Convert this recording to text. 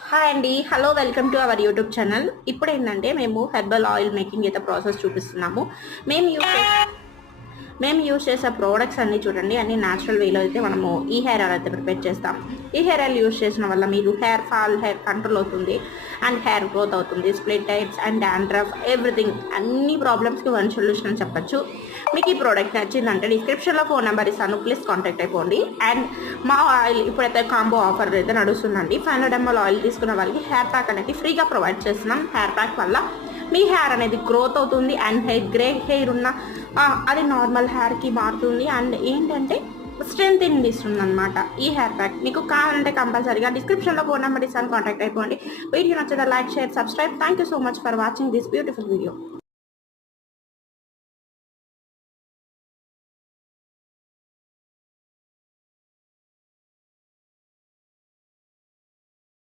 Hi అండి, hello, welcome to our YouTube channel. ఇప్పుడు ఏంటంటే మేము హెర్బల్ ఆయిల్ మేకింగ్ అయితే ప్రాసెస్ చూపిస్తున్నాము. మేము యూస్ మేము యూస్ చేసే ప్రోడక్ట్స్ అన్నీ చూడండి, అన్ని న్యాచురల్ వేలో అయితే మనము ఈ హెయిర్ ఆయిల్ అయితే ప్రిపేర్ చేస్తాం. ఈ హెయిర్ ఆయిల్ యూస్ చేసిన వల్ల మీకు హెయిర్ ఫాల్, హెయిర్ కంట్రోల్ అవుతుంది అండ్ హెయిర్ గ్రోత్ అవుతుంది. Split hairs and dandruff, everything, అన్ని ప్రాబ్లమ్స్కి వన్ సొల్యూషన్ అని చెప్పచ్చు. మీకు ఈ ప్రోడక్ట్ నచ్చిందంటే డిస్క్రిప్షన్లో ఫోన్ నెంబర్ ఇస్తాను, ప్లీజ్ కాంటాక్ట్ అయిపోండి. అండ్ మా ఆయిల్ ఇప్పుడైతే కాంబో ఆఫర్ అయితే నడుస్తుందండి. 500 ml ఆయిల్ తీసుకున్న వాళ్ళకి హెయిర్ ప్యాక్ అనేది ఫ్రీగా ప్రొవైడ్ చేస్తున్నాం. హెయిర్ ప్యాక్ వల్ల మీ హెయిర్ అనేది గ్రోత్ అవుతుంది అండ్ గ్రే హెయిర్ ఉన్న అది నార్మల్ హెయిర్కి మారుతుంది. అండ్ ఏంటంటే స్ట్రెంత్ ఇస్తుంది అనమాట. ఈ హెయిర్ ప్యాక్ మీకు కావాలంటే కంపల్సరీగా డిస్క్రిప్షన్లో ఫోన్ నెంబర్ ఇస్తాను, కాంటాక్ట్ అయిపోండి. వీడియో నచ్చదా like, share, subscribe. Thank you so much for watching this beautiful video.